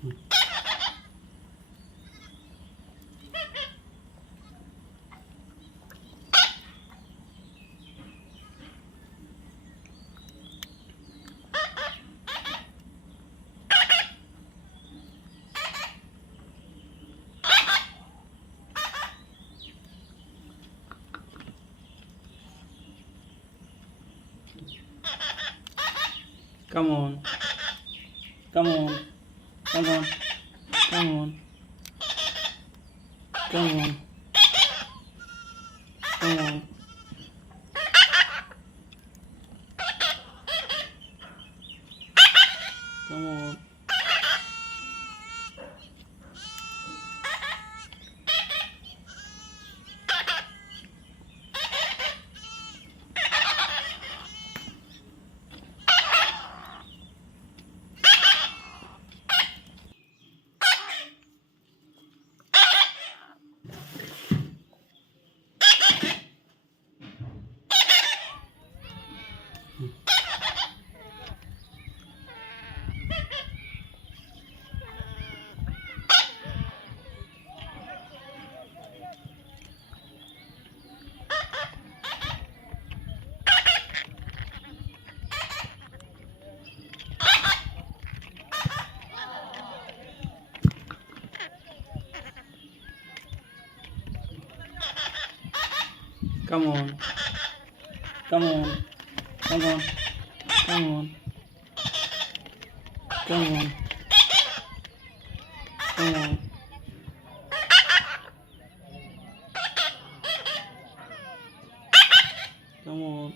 Come on. Come on. Come on. Come on. Come on. Come on. Come on. Come on. Come on. Come on. Come on. Come on. Come on. Come on.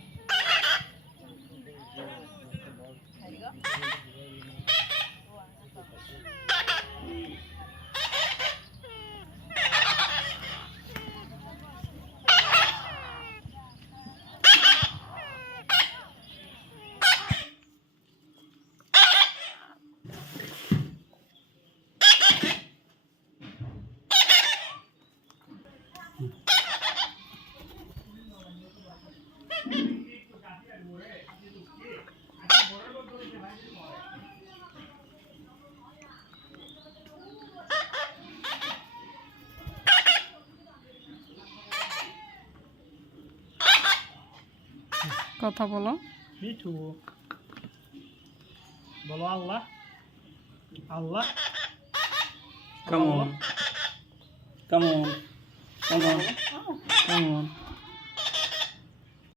কথা বলো। মিঠু বলো আল্লাহ আল্লাহ। Come on. Come on. Come on. Come on.